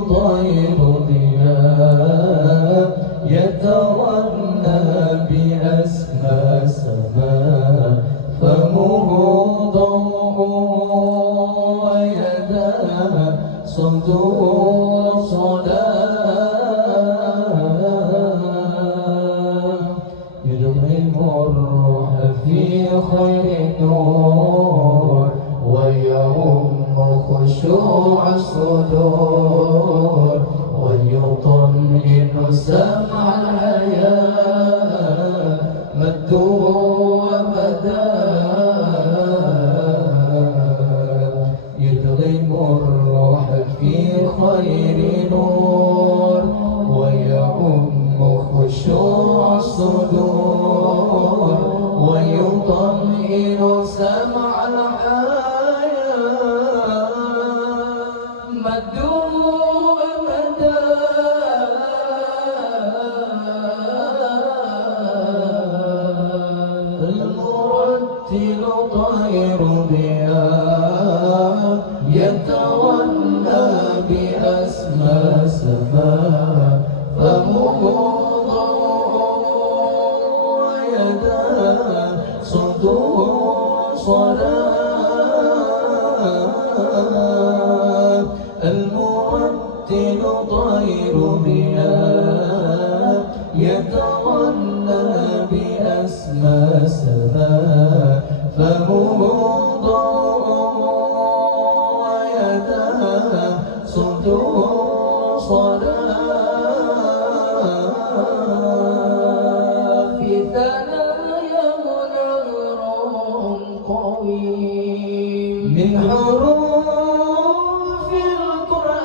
طير ضياء يتغنى بأسمى سماء فمه ضوء ويداه صوته صلاة يدغم الروح في خير نور ويعم خشوع الصدور ويطمئن سمع الحياة مده ومداه يدغم الروح في خير نور ويعم خشوع الصدور ويطمئن سمع الحياة مده المرتل طير ضياء يتغنى بأسمى سماء فمه ضوء ويداه صوته صلاة المرتل طير ضياء يتغنى بأسمى سماء فمه ضوء ويداه صوته صلاة في ثناياه نهر قويم من حروف القرآن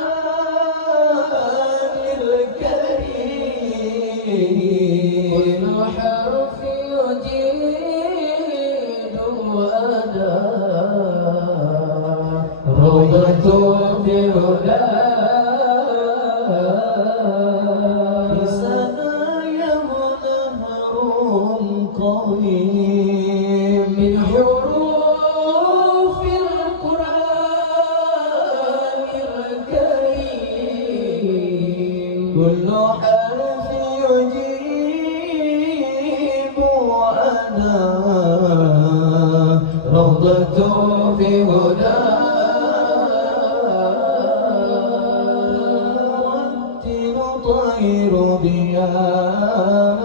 الكريم كل حرف يجيد أداء روضة في هداه في ثناياه نهر قويم من حروف القرآن الكريم كل حرف يجيب أداء روضة في هداه مرتل طير ضياء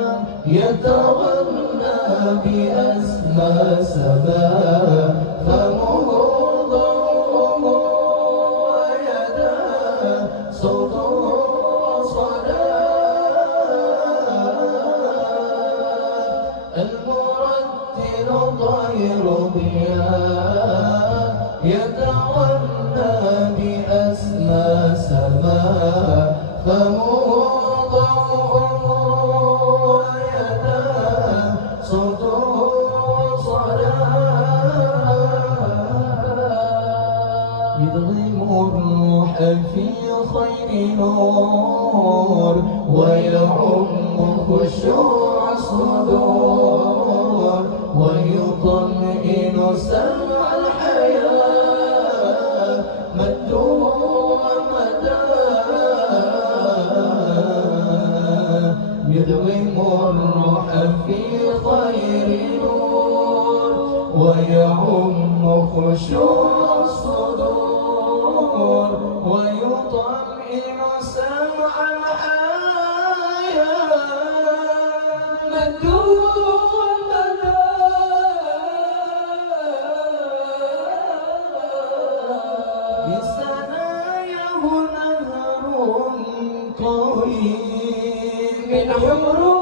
يتغنى بأسمى سماء فمه ضوء ويداه صوته صلاة المرتل طير ضياء يتغنى بأسمى سماء فمه ضوء ويداه صوته صلاة يدغم الروح في خير نور ويعم خشوع الصدور ويطمئن سمع الحياة مده ومداه يدغم الروح في خير نور ويعم خشوع الصدور ويطمئن سمع الحياة مده ومداه في ثناياه نهر قويم من حروف